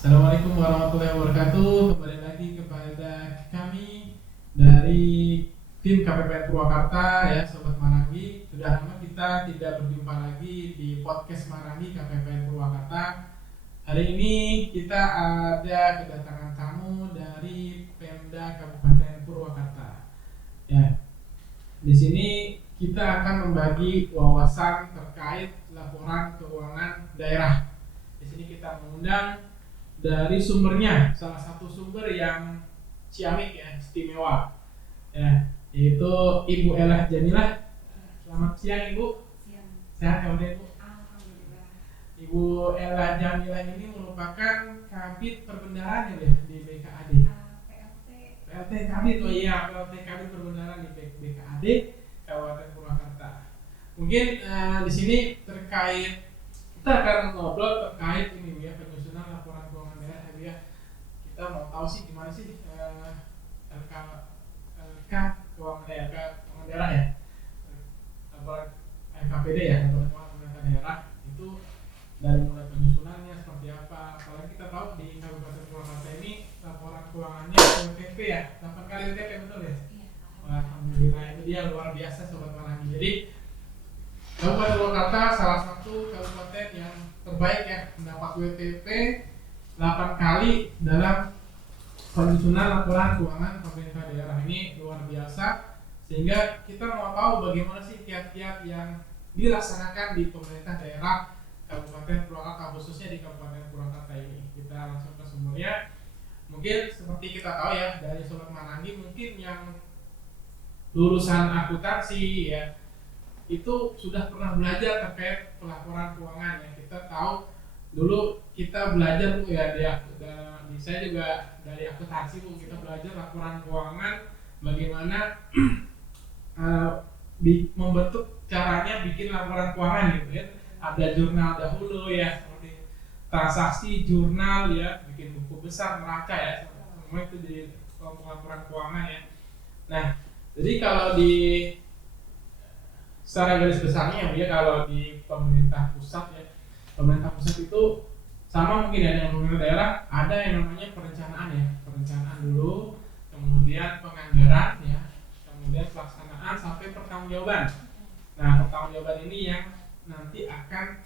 Assalamualaikum warahmatullahi wabarakatuh. Kembali lagi kepada kami dari tim KPPN Purwakarta ya, Sobat Marangi. Sudah lama kita tidak berjumpa lagi di podcast Marangi KPPN Purwakarta. Hari ini kita ada kedatangan tamu dari Pemda Kabupaten Purwakarta. Ya, di sini kita akan membagi wawasan terkait laporan keuangan daerah. Di sini kita mengundang dari sumbernya, salah satu sumber yang ciamik ya, istimewa ya, yaitu Ibu Ella Jamilah. Selamat siang Ibu. Siang. Sehat kabarnya Ibu? Alhamdulillah. Ibu Ella Jamilah ini merupakan Kabid Perbendaharaan ya di BKAD. PLT Kabid, oh iya, PLT Kabid Perbendaharaan di BKAD Kabupaten Purwakarta. Mungkin di sini terkait, kita akan ngobrol terkait ini ya, penyusunan laporan keuangan daerah ya. Kita mau tahu sih gimana sih LK keuangan daerah ya, laporan LKPD ya, laporan keuangan pemerintah daerah itu dari mulai penyusunannya seperti apa. Apalagi kita tahu di Kabupaten Purwakarta ini laporan keuangannya WTP ya, 8 kali WTP, betul ya? Iya. Alhamdulillah, itu dia luar biasa Sobat Marangi. Jadi Kabupaten Purwakarta salah satu kabupaten yang terbaik ya, mendapat WTP 8 kali dalam penyusunan laporan keuangan pemerintah daerah. Ini luar biasa, sehingga kita mau tahu bagaimana sih kiat-kiat yang dilaksanakan di pemerintah daerah Kabupaten Purwakarta, khususnya di Kabupaten Purwakarta ini. Kita langsung ke sumbernya. Mungkin seperti kita tahu ya, dari Sobat Marangi mungkin yang lulusan akuntansi ya, itu sudah pernah belajar terkait pelaporan keuangan ya. Kita tahu dulu kita belajar Bu ya, saya juga dari akuntansi Bu, kita belajar laporan keuangan bagaimana membentuk caranya bikin laporan keuangan gitu ya. Ada jurnal dahulu ya, seperti transaksi, jurnal ya, bikin buku besar, neraca ya, semua itu di kelompok laporan keuangan ya. Nah, jadi kalau di secara garis besarnya ya, kalau di pemerintah pusat ya, pemerintah pusat itu sama mungkin ya dengan pemerintah daerah, ada yang namanya perencanaan ya, perencanaan dulu, kemudian penganggaran ya, kemudian pelaksanaan sampai pertanggungjawaban. Nah, pertanggungjawaban ini yang nanti akan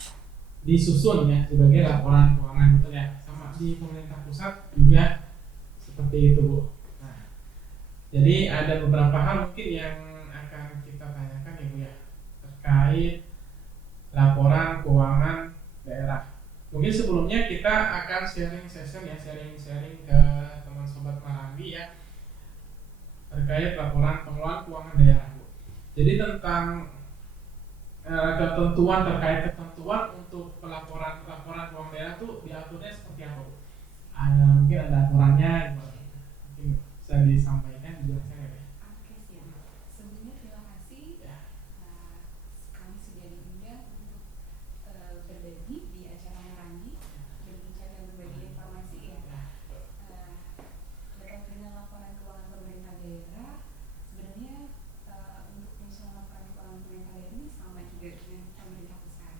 disusun ya sebagai laporan keuangan, betul ya. Sama di pemerintah pusat juga seperti itu Bu. Nah, jadi ada beberapa hal mungkin yang akan kita tanyakan ya Bu ya, terkait laporan keuangan daerah. Mungkin sebelumnya kita akan sharing session ya, sharing ke teman Sobat Marangi ya, terkait laporan pengelolaan keuangan daerah Bu. Jadi tentang terkait ketentuan untuk pelaporan keuangan daerah itu diaturnya seperti apa Bu? Mungkin ada aturannya, mungkin bisa disampaikan, dijelaskan ya. Oke, siap. Sebelumnya terima kasih Ya. kami sudah diundang untuk berbagi di acara Marangi, berbincang dan berbagi informasi ya. Terkait dengan laporan keuangan pemerintah daerah, sebenarnya untuk penyusunan laporan keuangan pemerintah daerah ini sama juga dengan pemerintah pusat.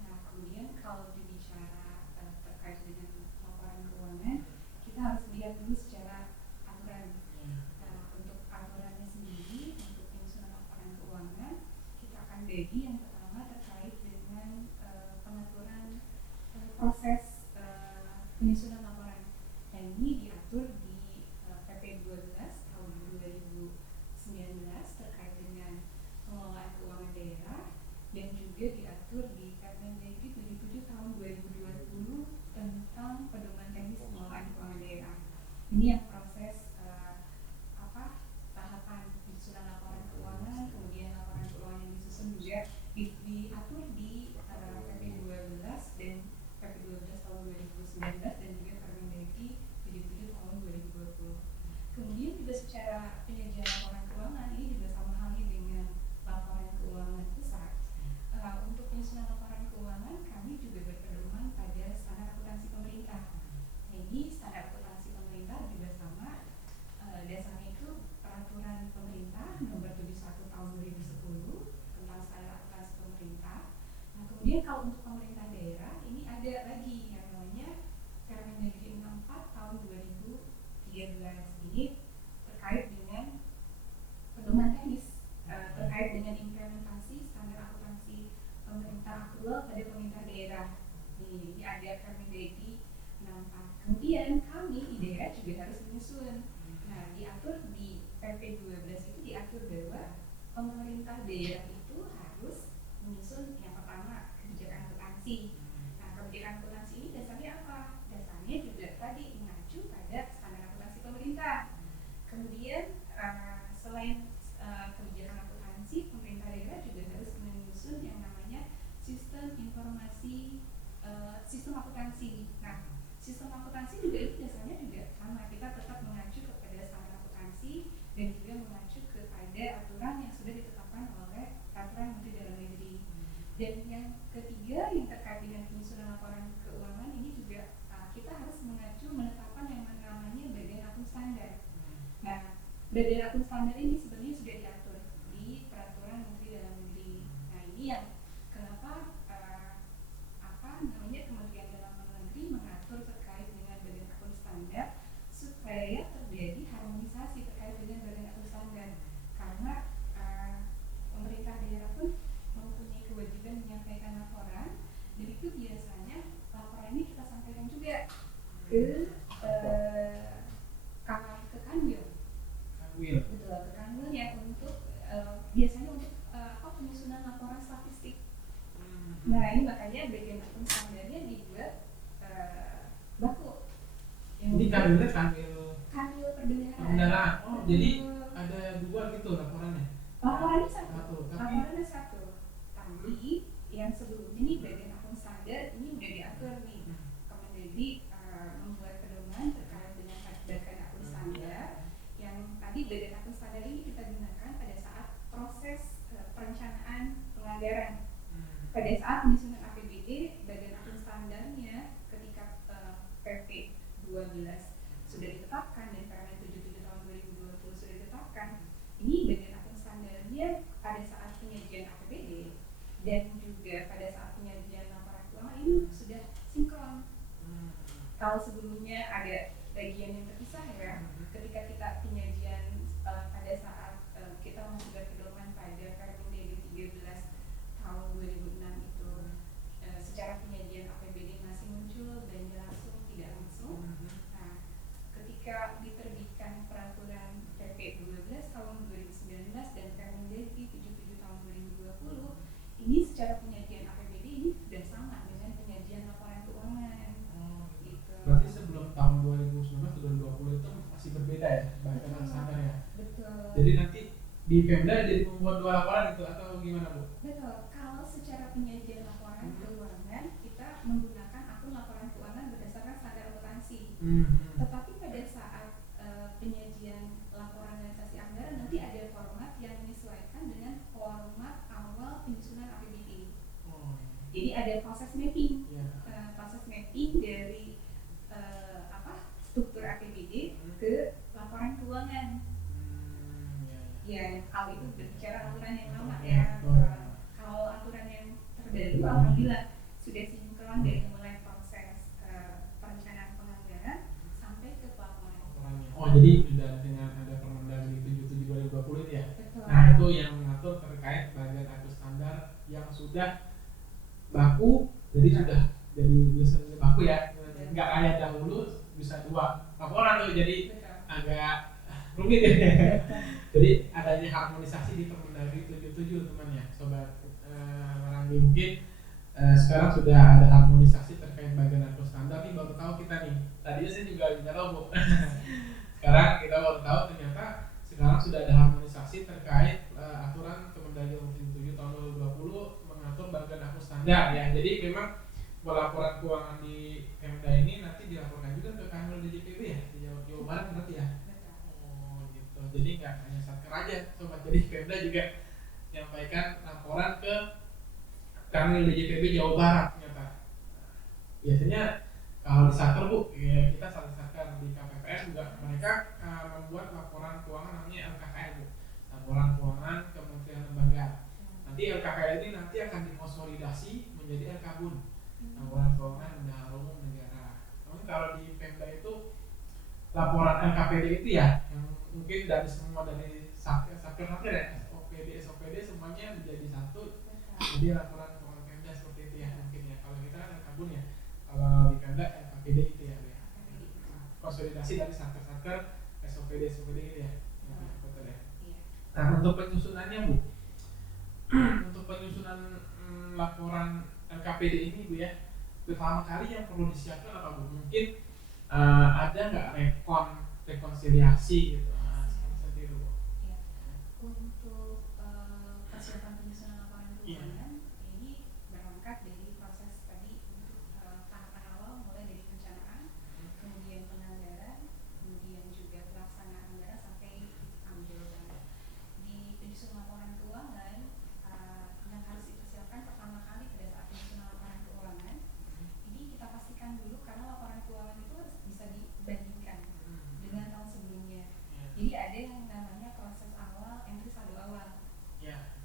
Nah, kemudian kalau berbicara terkait dengan laporan keuangan, kita harus lihat dulu secara aturan. Untuk aturannya sendiri, untuk penyusunan laporan keuangan, kita akan bagi yang pertama terkait dengan pengaturan proses penyusunan laporan. Dan ini diatur di PP 12 tahun 2019 terkait dengan pengelolaan keuangan daerah, dan juga diatur di Permendagri 77 tahun 2020 tentang pedoman teknis pengelolaan keuangan daerah. Ini yang proses tahapan penyusunan laporan keuangan, kemudian laporan keuangan yang disusun juga diatur di PP 12 dan PP 12 tahun 2019 dan juga Permendagri 77 tahun 2020. Kemudian juga secara penyediaan laporan keuangan ini juga sama halnya dengan laporan keuangan pusat. Untuk penyusunan laporan keuangan kami juga berpedoman pada standar akuntansi pemerintah. Nah, ini standar akuntansi pemerintah juga sama, dasarnya itu peraturan pemerintah nomor 71 tahun 2010 tentang standar akuntansi pemerintah. Nah, kemudian kalau untuk pemerintah daerah ini ada lagi yang namanya Permendagri aktual pada pemerintah daerah. Nih, ada Kemendagri 64. Kemudian kami di daerah juga harus menyusun. Nah, diatur di PP 12 itu diatur bahwa pemerintah daerah itu harus menyusun yang pertama kebijakan akuntansi. Nah, kebijakan akuntansi ini dasarnya apa? Dasarnya juga tadi mengacu pada standar akuntansi pemerintah. Kemudian selain kebijakan akuntansi, pemerintah daerah juga harus menyusun yang namanya sistem informasi sistem akuntansi. Nah, sistem akuntansi juga itu dasarnya juga sama, kita tetap mengacu kepada standar akuntansi dan juga mengacu kepada aturan yang sudah ditetapkan oleh peraturan Menteri Dalam Negeri. Dan yang ketiga yang terkait dengan penyusunan laporan keuangan ini juga kita harus mengacu menetapkan yang namanya badan akun standar. Nah, badan akun standar ini sebenarnya sudah diatur di peraturan Menteri Dalam Negeri. Nah, ini yang kenapa Kementerian Dalam Negeri mengatur terkait dengan badan akun standar supaya terjadi harmonisasi terkait dengan badan akun standar. Karena pemerintah daerah pun mempunyai kewajiban menyampaikan laporan, dan itu biasanya laporan ini kita sampaikan juga ke Kanwil. Betul, ke Kanwil ya, untuk biasanya untuk penyusunan laporan statistik. Nah, ini makanya bagian akun standarnya dibuat baku. Jadi Kanwilnya Kanwil perbendaharaan. Perbendaharaan. Oh, jadi ada dua gitu laporannya. Laporannya satu. Tapi yang sebelumnya nih bagian akun standar ini udah diatur nih. Kemendagri membuat pedoman terkait dengan bagian akun standar. Yang tadi bagian akun standar ini kita gunakan pada saat proses perencanaan penganggaran. Pada saat penyusunan APBD, bagian akun standarnya ketika PP 12 sudah ditetapkan dan Permen 77 tahun 2020 sudah ditetapkan, ini bagian akun standarnya pada saat penyajian APBD dan juga pada saat penyajian laporan keuangan ini sudah sinkron. Kalau sebelumnya ada bagian yang terpisah ya, ketika kita penyajian pada saat kita masih berpedoman pada Permen 13 tahun 2006 itu secara penyajian APBD masih muncul belanja langsung tidak langsung. Nah, ketika diterbitkan peraturan PP 12 tahun 2019 dan Permendagri 77 tahun 2020, ini secara penyajian APBD ini sudah sama dengan penyajian laporan keuangan. Gitu. Berarti sebelum tahun 2019 2020 itu masih berbeda ya bagian standar ya. Betul. Jadi nanti di Pemda jadi membuat dua laporan itu atau gimana Bu? Betul. Kalau secara penyajian laporan keuangan kita menggunakan akun laporan keuangan berdasarkan standar akuntansi. Tetapi pada saat penyajian laporan realisasi anggaran nanti ada format yang menyesuaikan dengan format awal penyusunan APBD. Jadi ada proses mapping, proses mapping dari struktur APBD ke laporan keuangan. Ya, kalau itu berbicara aturan yang lama ya. Kalau aturan yang terbaru, alhamdulillah sudah sinkron dari mulai proses perencanaan penganggaran sampai ke pelaporan. Oh, jadi sudah dengan ada Permendagri 77 2020 itu ya? Betul. Nah, itu yang mengatur terkait bagian akun standar yang sudah baku, jadi sudah jadi biasanya baku ya, nggak kayak dahulu bisa dua laporan tuh, jadi agak rumit ya. Jadi adanya harmonisasi di Permendagri 77 teman ya, sobat Marangi, mungkin sekarang sudah ada harmonisasi terkait bagian akun standar nih, baru tahu kita nih. Tadinya saya juga tidak tahu Bu. Sekarang kita baru tahu ternyata sekarang sudah ada harmonisasi terkait aturan Kemendagri 77 tahun 2020 mengatur bagian akun standar ya. Jadi memang laporan keuangan di Pemda ini nanti dilaporkan juga ke Kanwil DJPB ya, di Jawa Barat berarti ya. Jadi nggak hanya Satker aja sobat, jadi Pemda juga menyampaikan laporan ke Kanwil DJPB Jawa Barat ternyata. Biasanya kalau di Satker Bu, ya kita saling Satker di KPPS juga mereka membuat laporan keuangan namanya LKKL Bu, laporan keuangan Kementerian Lembaga. Nanti LKKL ini nanti akan dikonsolidasi menjadi LKBUN, laporan keuangan Bendahara Umum Negara. Namun kalau di Pemda itu laporan LKPD itu ya yang mungkin dari semua dari satker ya, SOPD semuanya menjadi satu. Jadi laporan keuangan Pemda KPD itu ya, Bu ya. KPD itu. Konsolidasi dari satker-satker SOPD gitu ya. Betul ya. Iya. Nah, untuk penyusunannya Bu, untuk penyusunan laporan LKPD ini Bu ya, pertama kali yang perlu disiapkan apa Bu? Mungkin ada nggak rekonsiliasi gitu, seperti itu Bu? Ya. Untuk persiapan penyusunan laporan Iya. keuangan ini berangkat dari proses tadi untuk tahapan awal mulai dari perencanaan, kemudian penganggaran, kemudian juga pelaksanaan anggaran sampai ambil dana. Di penyusunan laporan keuangan yang harus dipersiapkan pertama kali pada saat penyusunan laporan keuangan, ini kita pastikan dulu karena laporan keuangan itu harus bisa dibandingkan dengan tahun sebelumnya. Jadi ada yang namanya proses awal, entry saldo awal. Ya,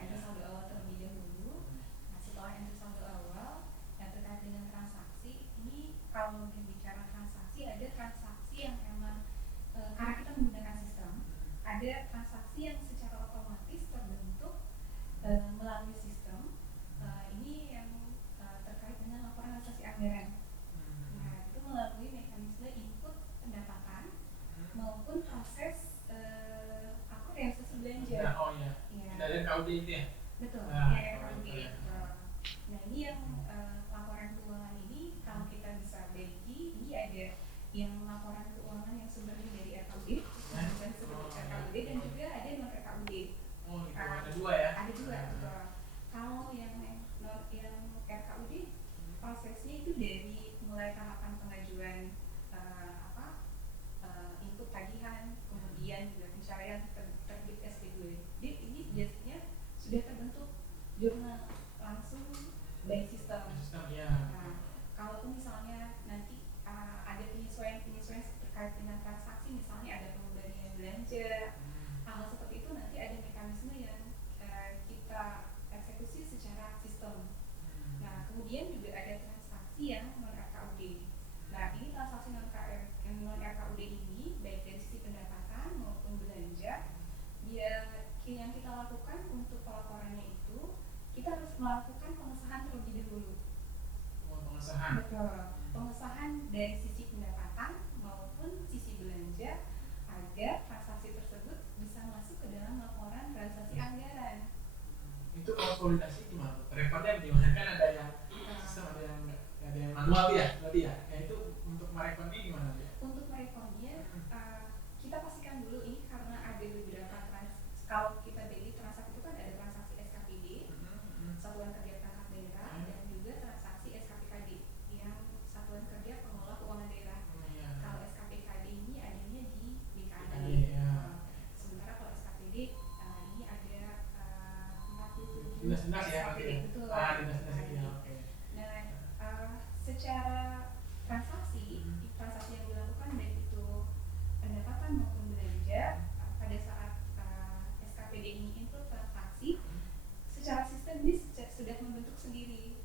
Entry saldo awal terlebih dahulu. Nah, setelah entry saldo awal yang terkait dengan transaksi, ini kalau berbicara transaksi, ada transaksi yang memang karena kita menggunakan sistem, ada transaksi yang secara otomatis terbentuk melalui sistem. Ini yang terkait dengan laporan transaksi anggaran. Nah, itu melalui mekanisme input pendapatan maupun proses realisasi belanja. Oh ya. Ya. Dari KUD itu ya. Betul. Nah, Ya, KUD. betul. Nah, ini yang laporan keuangan ini kalau kita bisa bagi, ini ada yang laporan keuangan yang sumbernya dari RKUD, bukan seperti RKUD, dan juga ada non RKUD. Oh, gitu. Ada dua ya. Ada dua. Betul. Kalau yang RKUD prosesnya itu dari mulai tahapan pengajuan input tagihan, kemudian juga pencarian terbit SP2D, ini biasanya sudah terbentuk jurnal langsung by system. Ya. Nah, kalaupun misalnya nanti ada penyesuaian terkait dengan transaksi, misalnya ada pengembalian belanja, hal seperti itu nanti ada mekanisme yang kita eksekusi secara sistem. Nah, kemudian juga ada transaksi yang non RKUD. Nah, ini transaksi non RKUD ini baik dari sisi pendapatan maupun belanja, yang kita lakukan untuk pelaporannya itu kita harus melakukan pengesahan terlebih dahulu. Pengesahan. Betul. Pengesahan dari sisi pendapatan maupun sisi belanja agar transaksi tersebut bisa masuk ke dalam laporan transaksi anggaran. Itu konsolidasi gimana? Rekornya gimana? Kan ada yang sistem, ada yang manual ya, berarti ya. Itu untuk merekodnya gimana ya? Untuk merekodnya kita pastikan dulu ini karena ada beberapa kalau kita beli transaksi itu kan ada transaksi SKPD, Satuan Kerja Perangkat Daerah, dan juga transaksi SKPKD yang Satuan Kerja Pengelola Keuangan Daerah. Kalau SKPKD ini adanya di BKD. Sementara kalau SKPD ini ada 47 dinas-dinas ya. SKPD. Betul. Dinas-dinas ya. Oke. Nah, secara transaksi yang dilakukan baik itu pendapatan maupun belanja pada saat SKPD ini input transaksi, secara sistem ini sudah membentuk sendiri.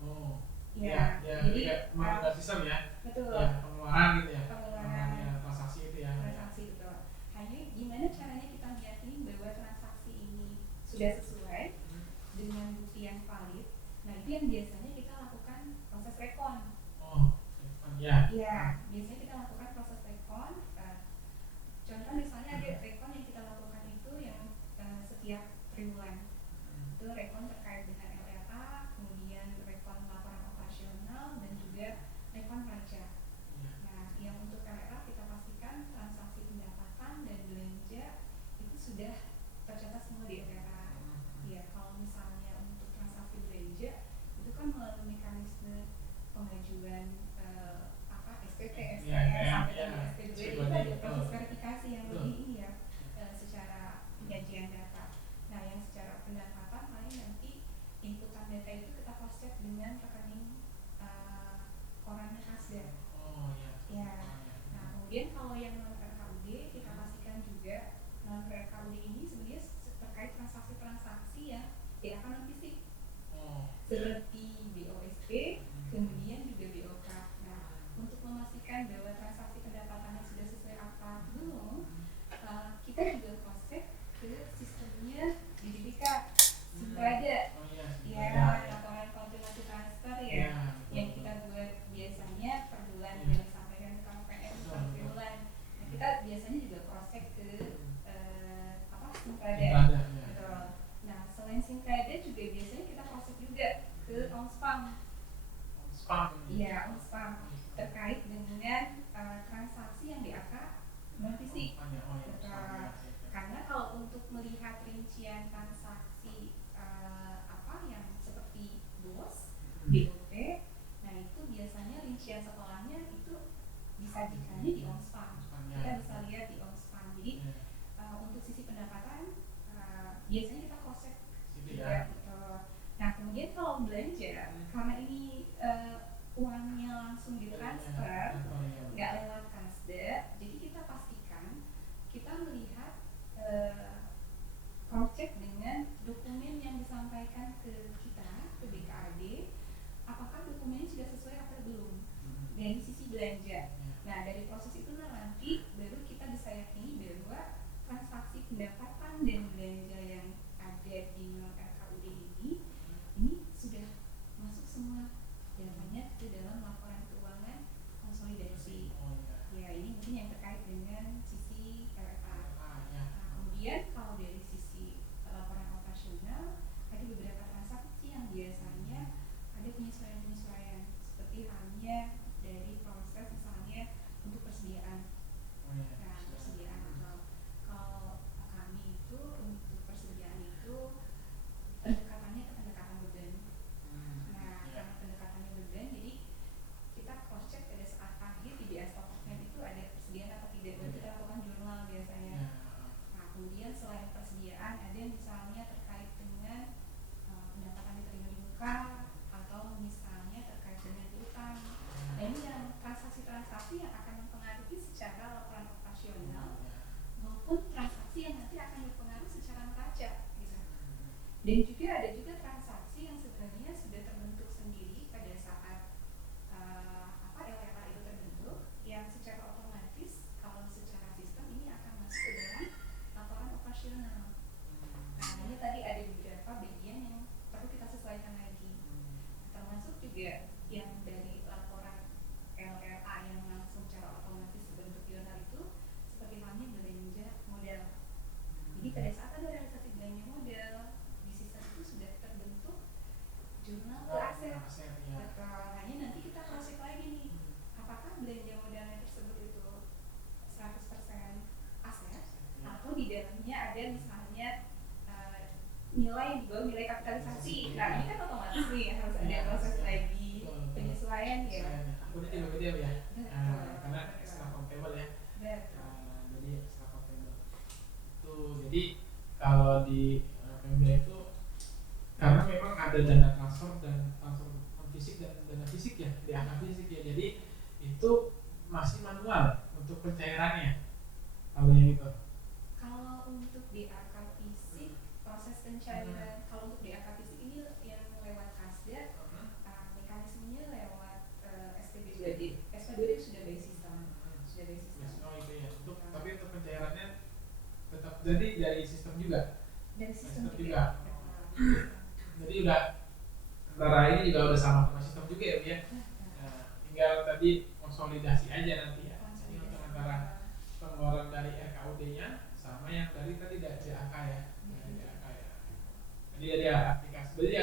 Oh. Ya, jadi mengenal sistem ya. Betul. Ya, pengeluaran gitu ya. Pengeluaran transaksi itu ya. Transaksi betul. Hanya gimana caranya kita meyakini bahwa transaksi ini sudah sesuai dengan bukti yang valid. Nah, itu yang biasanya kita lakukan proses rekon. Oh, ya. Iya, biasanya kita lakukan proses rekon. Contoh misalnya ada rekon yang kita lakukan itu yang setiap triwulan. Itu rekon terkait dengan LRA, kemudian rekon laporan operasional, dan juga rekon pajak. Nah, yang untuk LRA kita pastikan transaksi pendapatan dan belanja itu sudah tercatat semua di LRA. Ya, kalau misalnya untuk transaksi belanja itu kan melalui mekanisme pengajuan SPP rincian sekolahnya itu disajikannya di ONSPAN. Kita bisa lihat di ONSPAN. Jadi untuk sisi pendapatan biasanya kita cross check juga gitu. Nah kemudian kalau belanja, karena ini uangnya langsung ditransfer, nggak lewat kasda, jadi kita pastikan kita melihat cross check dengan dokumen yang disampaikan ke kita, ke BKAD, apakah dokumennya sudah sesuai atau belum dari sisi belanja. Nah dari proses itu nanti baru kita bisa yakini bahwa transaksi pendapatan dan belanja yang ada di RKUD ini sudah masuk semua datanya ke dalam laporan keuangan konsolidasi. Ya ini mungkin yang terkait dengan sisi RFA. Nah, kemudian kalau dari sisi laporan operasional ada beberapa transaksi yang biasanya ada penyesuaian seperti halnya dari proses misalnya untuk persediaan. Nah, persediaan atau kalau kami itu untuk persediaan itu pendekatannya ke pendekatan beban. Nah, karena pendekatannya beban, jadi kita cross check pada saat akhir di BS Tokoknya itu ada persediaan atau tidak. Baru kita lakukan jurnal biasanya. Nah, kemudian selain persediaan ada misalnya terkait dengan pendapatan diterima di muka atau misalnya terkait dengan utang. Nah, ini yang transaksi-transaksi yang akan mempengaruhi secara laporan operasional maupun transaksi yang nanti akan berpengaruh secara neraca gitu. Dan juga ada juga transaksi yang sebenarnya sudah terbentuk sendiri pada saat LRA itu terbentuk, yang secara otomatis kalau secara sistem ini akan masuk ke dalam laporan operasional. Nah ini tadi ada beberapa bagian yang perlu kita sesuaikan lagi, termasuk juga yang dari laporan LRA yang langsung secara otomatis berbentuk jurnal itu seperti halnya belanja modal. Jadi pada saat ada realisasi belanja modal di sistem itu sudah terbentuk jurnal ke aset. Hanya nanti kita cross check lagi nih, apakah belanja modalnya tersebut itu 100% aset atau di dalamnya ada misalnya nilai di bawah nilai kapitalisasi. Nah ini kan otomatis nih harus ada proses lagi penyesuaian ya. Udah beda ya. Karena extra countable ya. Jadi extra countable. Jadi kalau di PMB itu karena memang ada dana transfer dan transfer fisik dan dana fisik ya, di angka fisik ya. Jadi itu masih manual untuk pencairannya. Kalau yang itu. Kalau untuk di angka fisik proses pencairan, kalau untuk di angka fisik ini yang lewat kasda, mekanismenya lewat SPB2D. SPB2D sudah by system. Sudah by system. Oh itu ya. Tapi untuk pencairannya tetap jadi dari sistem juga. Dari sistem juga. Jadi udah antara ini juga udah sama sistem juga ya, ya. Nah, tinggal tadi konsolidasi aja nanti ya. Ini untuk antara pengeluaran dari RKUD-nya sama yang dari tadi dari DAK ya. Dari DAK ya. Jadi ada aplikasi. Jadi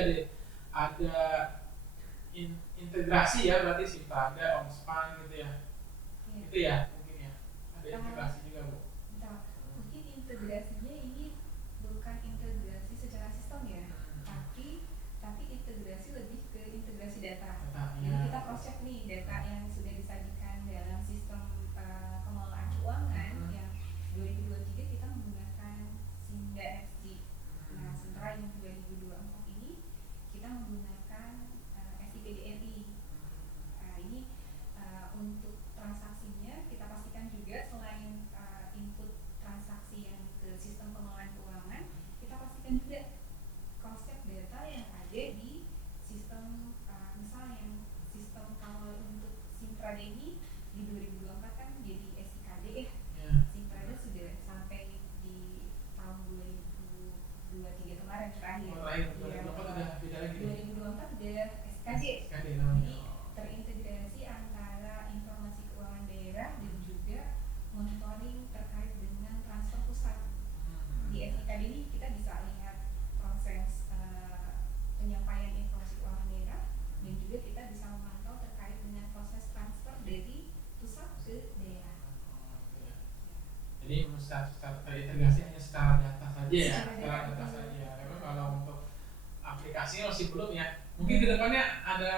ada integrasi ya, berarti Sinta ada ONSPAN gitu ya. Itu ya mungkin ya. Ada integrasi juga Bu. Mungkin integrasinya ini bukan integrasi secara sistem ya, tapi integrasi lebih ke integrasi data. Jadi kita cross check nih data yang sudah disajikan dalam sistem pengelolaan keuangan yang 2023 kita menggunakan Sinda FG. Nah sementara yang 2024 ini kita menggunakan SIPDRI. Nah ini untuk transaksinya kita pastikan juga selain input transaksi yang ke sistem pengelolaan keuangan, kita pastikan juga cross check data yang ada di sistem misalnya sistem kalau untuk Sintrade di 2024 kan jadi SIKD ya. Sintrade sudah sampai di tahun 2023 kemarin terakhir. 2024 udah beda lagi. 2024 udah SKD. Jadi terintegrasi antara informasi keuangan daerah dan juga monitoring terkait dengan transfer pusat. Di SIKD ini kita bisa lihat proses penyampaian informasi keuangan daerah dan juga kita bisa memantau terkait dengan proses transfer dari pusat ke daerah. Jadi secara terintegrasi hanya secara data saja ya, secara data saja. Memang kalau untuk aplikasinya masih belum ya. Mungkin kedepannya ada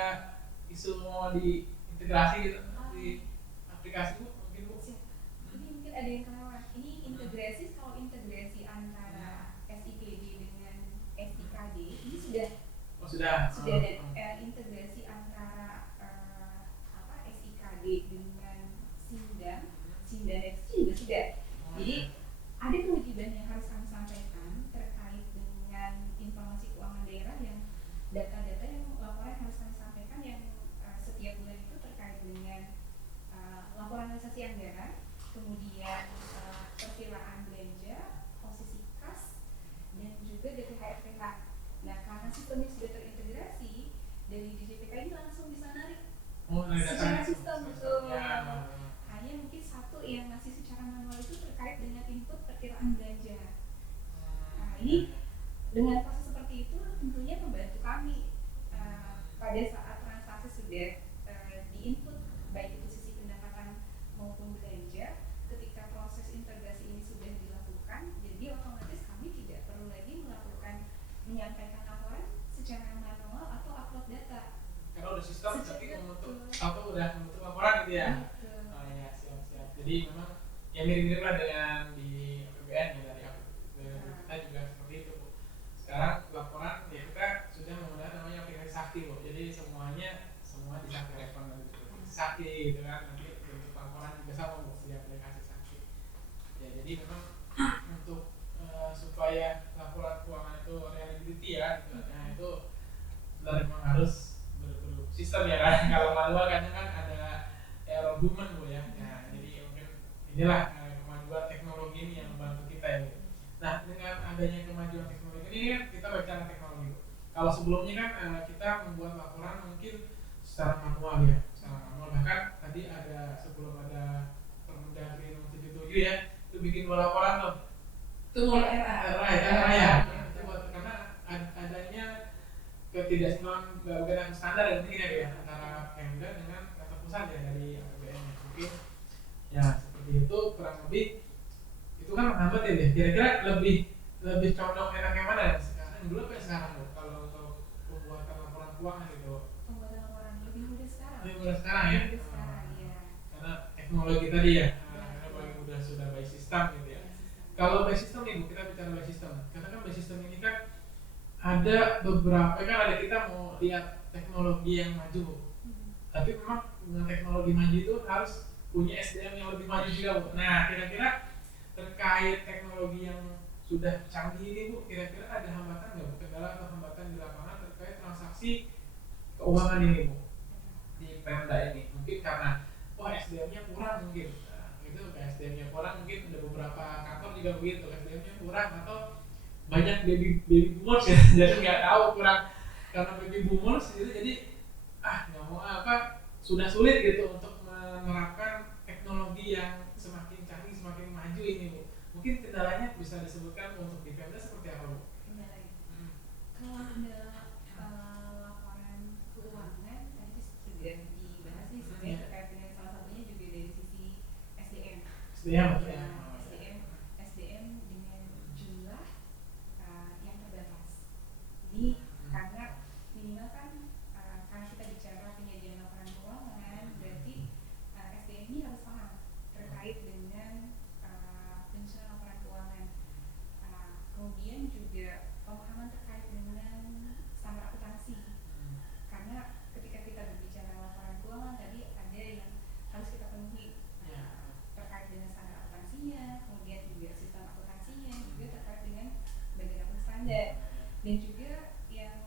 isu mau integrasi gitu di aplikasi Bu mungkin Bu. Siap. Ini mungkin ada yang kelewat. Ini integrasi, kalau integrasi antara SIPD dengan SIKD ini sudah Oh sudah. ada integrasi antara SIKD dengan Sindan itu juga sudah. Jadi ada kewajiban yang harus kami sampaikan terkait dengan informasi keuangan daerah yang data-data yang laporan harus kami sampaikan yang setiap bulan itu terkait dengan laporan transaksi anggaran, kemudian perkiraan belanja, posisi kas, dan juga DPH-FPH. Nah, karena sistemnya sudah terintegrasi, dari DJPK ini langsung bisa narik secara sistem, betul. Hanya mungkin satu yang masih secara manual itu terkait dengan input perkiraan belanja. Nah, ini dengan proses seperti itu tentunya membantu kami pada saat transaksi sudah diinput baik itu sisi pendapatan maupun belanja. Ketika proses integrasi ini sudah dilakukan, jadi otomatis kami tidak perlu lagi menyampaikan laporan secara manual atau upload data. Karena udah sistem tapi membentuk atau udah membentuk laporan gitu ya. Oh ya siap. Jadi memang ya mirip-mirip lah dengan di APBN ya dari kita juga seperti itu Bu. Sekarang laporan ya kita sudah menggunakan namanya aplikasi Sakti Bu. Jadi semua di Sakti Rekon Sakti gitu kan, nanti bentuk laporan juga sama Bu di aplikasi Sakti. Ya jadi memang untuk supaya laporan keuangan itu reliability ya, gitu. Nah itu memang harus bersistem ya kan. Kalau manual kadang kan ada error human Bu ya. Nah jadi mungkin inilah kemajuan teknologi ini yang membantu kita ya. Nah dengan adanya kemajuan teknologi ini kan kita bicara teknologi Bu. Kalau sebelumnya kan kita membuat laporan mungkin secara manual ya, bahkan tadi ada sebelum ada Permendagri nomor 77 ya, itu bikin 2 laporan tuh. Itu mau era ya. Itu buat karena adanya ketidaksinkronan kebukaan standar yang penting ya antara Pemda dengan kantor pusat ya dari APBN ya. Mungkin ya seperti itu kurang lebih itu kan menghambat ya. Kira-kira lebih condong enak yang mana ya? Sekarang dulu apa sekarang Bu? Kalau untuk pembuatan laporan keuangan gitu. Pembuatan laporan lebih mudah sekarang. Lebih mudah sekarang ya. Ya. Karena teknologi tadi ya. Karena paling mudah sudah by system gitu ya. Kalau by system nih Bu, kita bicara by system. Karena kan by system ini kan ada beberapa kan ada kita mau lihat teknologi yang maju Bu. Tapi memang dengan teknologi maju itu harus punya SDM yang lebih maju juga Bu. Nah kira-kira terkait teknologi yang sudah canggih ini Bu, kira-kira ada hambatan nggak Bu, kendala atau hambatan di lapangan terkait transaksi keuangan ini Bu di Pemda ini? Mungkin karena SDM-nya kurang mungkin. Nah, itu SDM-nya kurang mungkin ada beberapa kantor juga begitu, SDM-nya kurang atau banyak baby boomers ya. Jadi nggak tahu kurang karena baby boomers gitu, jadi nggak mau sudah sulit gitu untuk menerapkan teknologi yang semakin canggih semakin maju ini Bu. Mungkin kendalanya bisa disebutkan untuk di Pemda seperti apa Bu? Kendalanya kalau kendala laporan keuangan tadi sudah dibahas nih sebenarnya terkait dengan salah satunya juga dari sisi SDM dengan jumlah yang terbatas. Ini karena minimal kan kalau kita bicara penyediaan laporan keuangan berarti SDM ini harus paham terkait dengan penyusunan laporan keuangan. Kemudian juga pemahaman terkait dengan standar akuntansi. Karena ketika kita berbicara laporan keuangan tadi ada yang harus kita penuhi terkait dengan standar akuntansinya, kemudian juga sistem akuntansinya, juga terkait dengan bagian akun standar, dan juga yang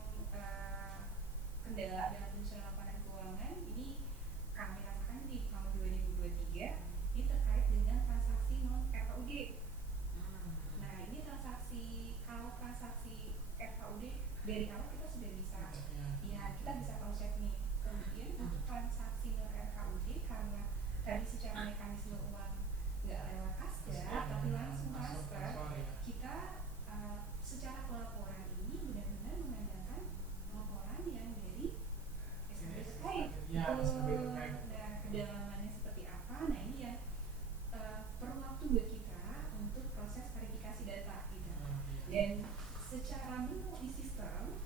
kendala dalam penyusunan laporan keuangan ini kami rasakan di tahun 2023 ini terkait dengan transaksi non RKUD. Nah ini kalau transaksi RKUD dari awal kita sudah bisa kita bisa cross check nih. Kemudian untuk transaksi non RKUD karena tadi secara mekanisme uang nggak lewat kasda tapi langsung transfer, kita secara pelaporan ini benar-benar mengandalkan laporan yang dari SKB terkait. Nah kedalamannya seperti apa? Nah ini yang perlu waktu buat kita untuk proses verifikasi data gitu. Dan secara menu di sistem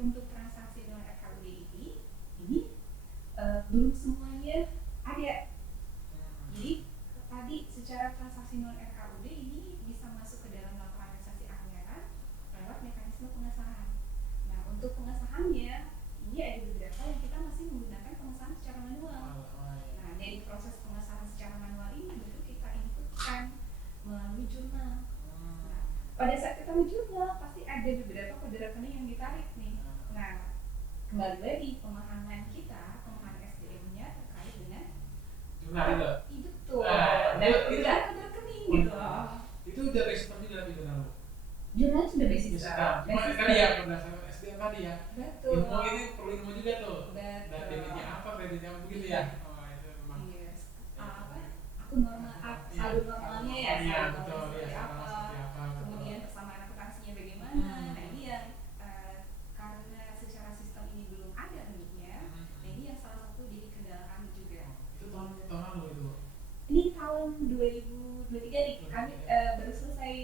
untuk transaksi dengan RKUD ini belum semuanya ada. Jadi tadi secara transaksi non RKUD ini bisa masuk ke dalam laporan transaksi anggaran lewat mekanisme pengesahan. Nah, untuk pengesahannya ini ada beberapa yang kita masih menggunakan pengesahan secara manual. Nah, dari proses pengesahan secara manual ini baru kita inputkan melalui jurnal. Nah, pada saat kita jurnal pasti ada beberapa kode rekening yang ditarik nih. Nah, kembali lagi pemahaman kita, pemahaman SDM-nya terkait dengan jurnal itu tuh dan kode rekening gitu loh. Itu udah basic juga tapi jurnal. Jurnal sudah basic. Cuma tadi ya berdasarkan SDM tadi ya. Betul. Ilmu ini perlu ilmu juga tuh. Betul. Dan debitnya apa, kreditnya begitu ya. Oh itu memang. Yes. Aku normal, saldo normalnya ya. Iya betul ya. Apa? Kemudian persamaan akuntansinya bagaimana? Nah ini yang karena secara sistem ini belum ada linknya. Nah ini yang salah satu jadi kendala kami juga. Itu tahun lalu itu. Ini tahun 2023 nih kami baru selesai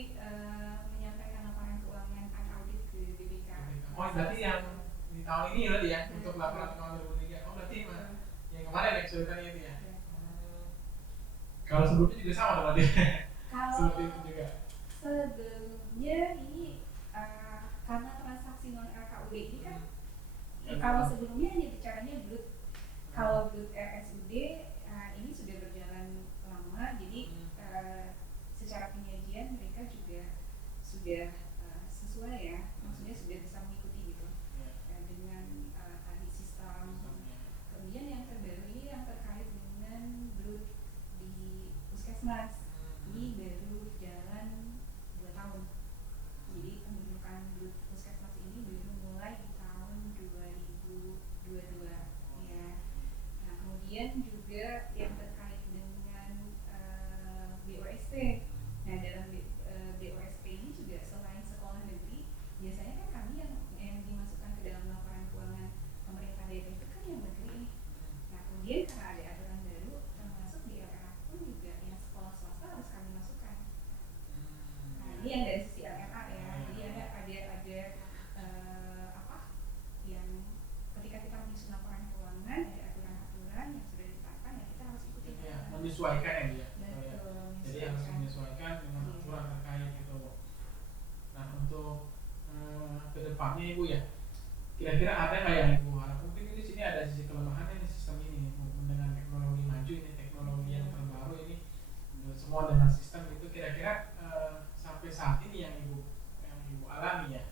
menyampaikan laporan keuangan unaudit ke BPK. Oh berarti yang di tahun ini ya berarti ya untuk laporan keuangan 2023. Oh berarti yang kemarin ya kesulitannya itu ya. Kalau sebelumnya juga sama dong berarti. Seperti itu juga. Sebelumnya ini karena transaksi non RKUD ini kan kalau sebelumnya hanya bicaranya BLUT. Kalau BLUT RSUD ini sudah berjalan lama, jadi secara penyajian mereka juga sudah sesuai ya, maksudnya sudah bisa mengikuti gitu dengan tadi sistem. Kemudian yang terbaru ini yang terkait dengan BLUT di puskesmas ini baru jalan 2 tahun. Jadi pembentukan BLUT puskesmas ini baru mulai di tahun 2022 ya. Nah kemudian juga yang terkait dengan BOSP. Nah dalam BOSP ini juga selain sekolah negeri, biasanya kan kami yang dimasukkan ke dalam laporan keuangan pemerintah daerah itu kan yang negeri. Nah kemudian karena ada aturan baru, termasuk di LRA pun juga yang sekolah swasta harus kami masukkan. Nah ini yang dari sisi LRA ya, jadi ada yang ketika kita menyusun laporan keuangan ada aturan-aturan yang sudah ditetapkan yang kita harus ikuti. Ya, menyesuaikan ya dia. Betul. Jadi harus menyesuaikan dengan aturan terkait gitu. Nah untuk kedepannya ibu ya, kira-kira ada nggak yang ibu harap? Mungkin di sini ada sisi kelemahannya di sistem ini dengan teknologi maju ini, teknologi yang terbaru ini, semua dengan sistem itu kira-kira sampai saat ini yang ibu alami ya.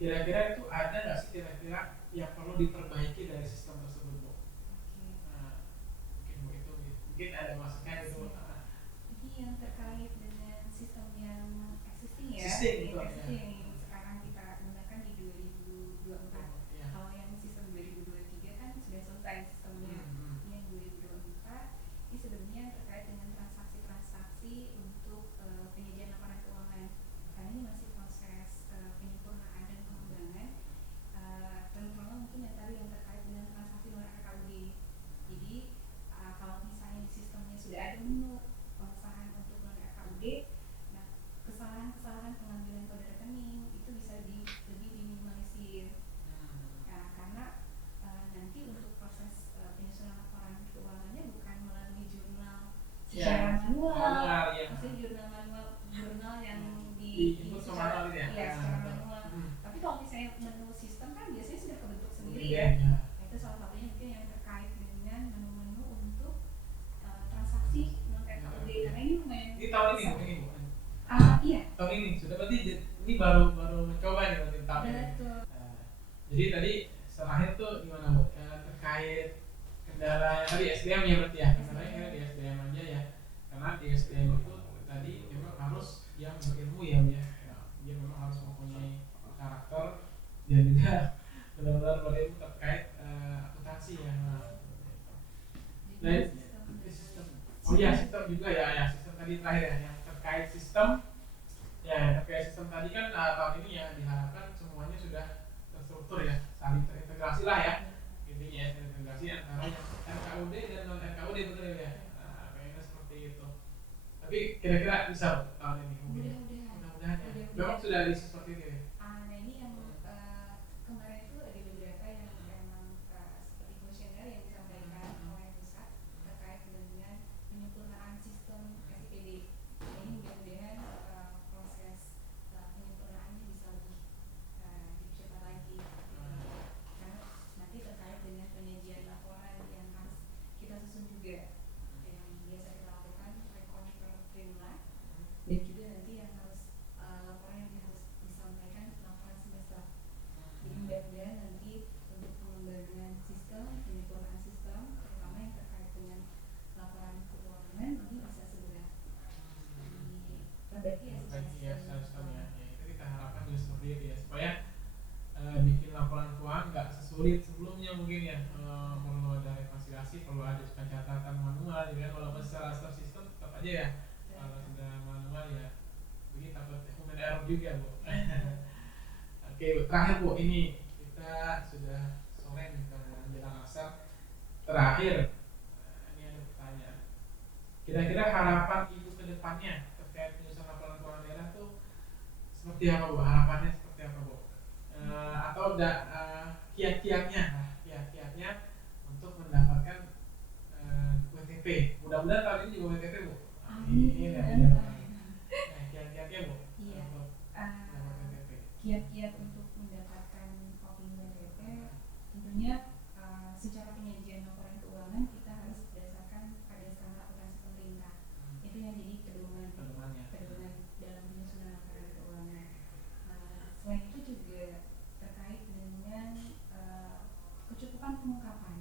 Kira-kira itu ada nggak sih kira-kira yang perlu diperbaiki dari sistem tersebut bu? Nah, mungkin ada masukan itu. Ini yang terkait dengan sistem yang existing ya. Existing. Sekarang kita gunakan di 2024. Ya. Kalau yang sistem 2023 kan sudah selesai sistemnya. Ini yang 2024 ini sebenarnya terkait dengan transaksi-transaksi untuk penyajian laporan keuangan. Karena ini masih proses penyempurnaan dan pengembangan, terutama mungkin yang tadi yang terkait dengan transaksi non RKUD. Jadi kalau misalnya di sistemnya sudah ada menu pengesahan untuk non RKUD, nah kesalahan-kesalahan pengambilan kode rekening itu bisa lebih diminimalisir. Nah, karena nanti untuk proses penyusunan laporan keuangannya bukan melalui jurnal secara manual, maksudnya jurnal yang secara manual ya secara manual. Tapi kalau misalnya menu sistem kan biasanya sudah kebentuk sendiri ya. Nah, itu salah satunya mungkin yang terkait dengan menu-menu untuk transaksi non RKUD karena ini lumayan. Ini tahun ini mungkin ibu. Iya. Tahun ini sudah berarti ini baru mencoba nih berarti tahun ini. Betul. Jadi tadi terakhir tuh gimana bu? Terkait kendala tadi SDM ya berarti ya. Kendalanya di SDM aja ya. Karena di SDM itu tadi memang harus yang berilmu ya. Dia memang harus mempunyai karakter dan juga benar-benar berilmu terkait akuntansi ya. Dan sistem. Oh iya sistem juga ya sistem tadi terakhir ya yang terkait sistem. Ya terkait sistem tadi kan tahun ini ya diharapkan semuanya sudah terstruktur ya, saling terintegrasi lah ya. Intinya terintegrasi antara yang RKUD dan non RKUD betul ya. Kayaknya seperti itu. Tapi kira-kira bisa tahun ini mungkin. Mudah-mudahan ya. Memang sudah ada seperti itu ya. Nah ini yang kemarin itu ada beberapa yang memang seperti kuesioner yang disampaikan seperti itu ya, supaya bikin laporan keuangan nggak sesulit sebelumnya mungkin ya. Perlu ada rekonsiliasi, perlu ada pencatatan manual ya kan, walaupun secara sistem tetap aja ya kalau sudah manual ya begini takut human error juga Bu. Oke Bu, terakhir Bu, ini kita sudah sore nih menjelang asar. Terakhir, ini ada pertanyaan. Kira-kira harapan Ibu ke depannya terkait penyusunan laporan keuangan daerah tuh seperti apa Bu? Harapannya seperti apa Bu? Atau kiat-kiatnya untuk mendapatkan WTP. Mudah-mudahan tahun ini juga WTP Bu. Amin. Nah, kiat-kiatnya Bu. Iya. Untuk mendapatkan WTP. Kiat-kiat untuk mendapatkan opini WTP tentunya secara penyajian laporan keuangan kita harus berdasarkan pada standar akuntansi pemerintah. Itu yang jadi pedoman dalam penyusunan laporan keuangan. Selain itu juga terkait dengan kecukupan pengungkapan,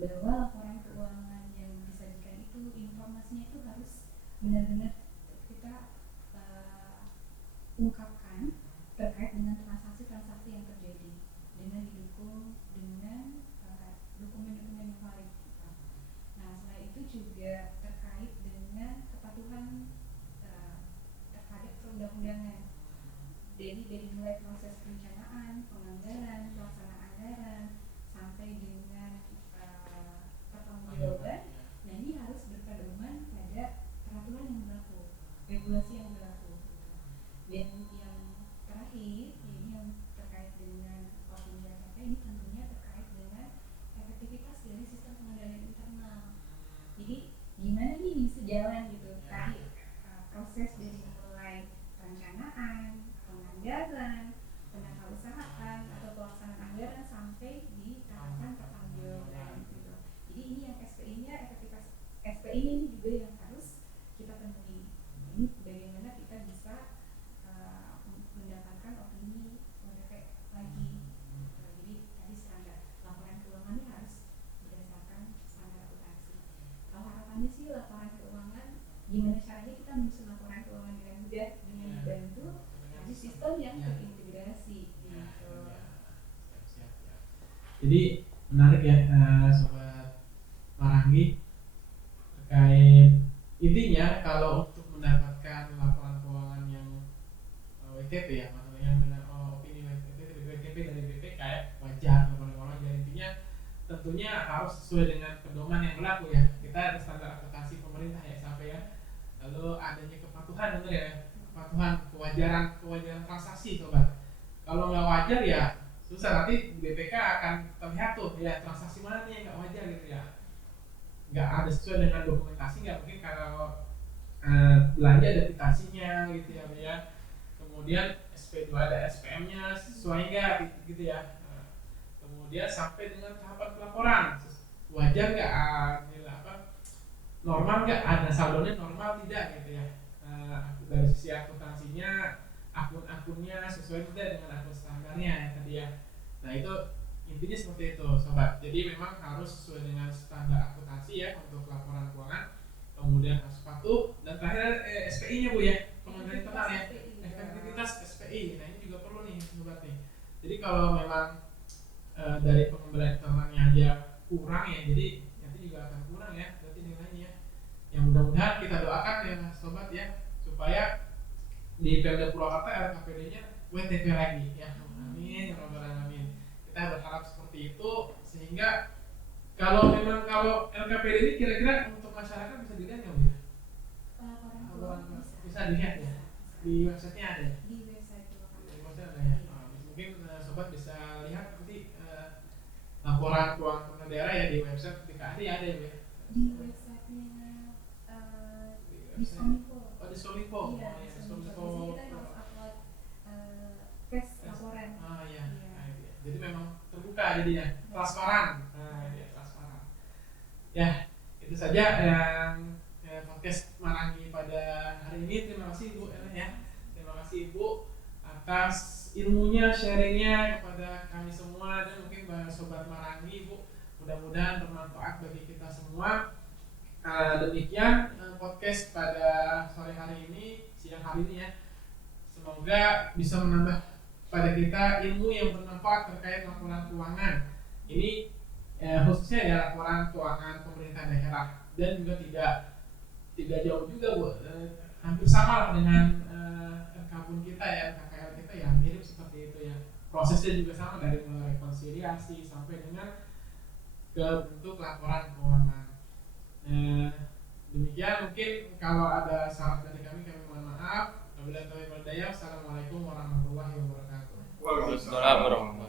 bahwa laporan keuangan yang disajikan itu informasinya itu harus benar-benar kita ungkapkan terkait dengan transaksi-transaksi yang terjadi dengan didukung dengan dokumen-dokumen yang valid. Nah, selain itu juga terkait dengan kepatuhan terhadap perundang-undangan. Jadi dari mulai proses perencanaan, penganggaran, pelaksanaan anggaran, sampai dengan pertanggungjawaban. Nah, ini harus berpedoman pada peraturan yang berlaku, regulasi yang berlaku. Dan yang terakhir, ini yang terkait dengan opini WTP, ini tentunya terkait dengan efektivitas dari sistem pengendalian internal. Jadi gimana nih bisa jalan gitu tadi proses dari mulai perencanaan, penganggaran, penatausahaan atau pelaksanaan anggaran sampai di tahapan pertanggungjawaban gitu. Jadi ini yang SPI-nya, efektivitas SPI-nya ini juga yang harus kita penuhi. Ini bagaimana kita bisa mendapatkan opini WTP lagi. Jadi tadi standar laporan keuangan ini harus berdasarkan standar akuntansi. Kalau harapannya sih laporan keuangan, gimana caranya kita menyusun laporan keuangan dengan mudah dengan dibantu di sistem yang terintegrasi gitu. Siap. Jadi menarik ya Sobat Marangi, terkait intinya kalau untuk mendapatkan laporan keuangan yang WTP ya, maksudnya yang dengan opini WTP dari BPK ya, wajar laporan keuangan. Intinya tentunya harus sesuai dengan pedoman yang berlaku ya. Kita ada standar akuntansi pemerintah ya sampai ya. Lalu adanya kepatuhan, benar ya, kepatuhan, kewajaran transaksi Sobat. Kalau nggak wajar ya susah, nanti BPK akan terlihat tuh ya transaksi mana nih yang nggak wajar gitu ya, nggak ada sesuai dengan dokumentasi, nggak mungkin kalau belanja ada aplikasinya gitu ya. Kemudian SP2 ada SPM-nya sesuai nggak gitu ya. Kemudian sampai dengan tahapan pelaporan, wajar nggak, normal nggak, ada saldonya normal tidak gitu ya. Dari sisi akuntansinya, akun-akunnya sesuai tidak dengan akun standarnya ya tadi ya. Nah itu intinya seperti itu Sobat. Jadi memang harus sesuai dengan standar akuntansi ya untuk laporan keuangan. Kemudian harus patuh, dan terakhir SPI-nya Bu ya, pengendalian internal ya, efektivitas SPI. Nah ini juga perlu nih Sobat nih. Jadi kalau memang dari pengembalian internalnya aja kurang ya, jadi nanti juga akan kurang ya berarti nilainya ya. Yang mudah-mudahan kita doakan ya Sobat ya, supaya di Pemda Purwakarta LKPD-nya WTP lagi ya. Amin ya rabbal alamin. Kita berharap seperti itu, sehingga kalau LKPD ini kira-kira untuk masyarakat bisa dilihat nggak Bu ya? Bisa dilihat ya. Di websitenya ada ya? Di website ada ya. Mungkin Sobat bisa lihat nanti laporan keuangan pemerintah daerah ya di website ketika ada ya Bu ya? Di websitenya Diskominfo. Di Solinfo. Iya, Diskominfo. Jadi kita harus upload cash laporan. Iya. Jadi memang terbuka jadinya, transparan. Transparan. Ya, itu saja yang podcast Marangi pada hari ini. Terima kasih Bu Ellen ya. Terima kasih Ibu atas ilmunya, sharingnya kepada kami semua, dan mungkin bagi Sobat Marangi Bu, mudah-mudahan bermanfaat bagi kita semua. Demikian podcast pada sore hari ini, siang hari ini ya. Semoga bisa menambah pada kita ilmu yang bermanfaat terkait laporan keuangan. Ini khususnya ya laporan keuangan pemerintah daerah, dan juga tidak jauh juga Bu, hampir sama lah dengan RKPUN kita ya, KKL kita ya mirip seperti itu ya. Prosesnya juga sama dari mulai rekonsiliasi sampai dengan ke bentuk laporan keuangan. Demikian mungkin, kalau ada salah dari kami mohon maaf. Wabillahi taufiq wal hidayah. Assalamualaikum warahmatullahi wabarakatuh. Waalaikumsalam warahmatullahi wabarakatuh.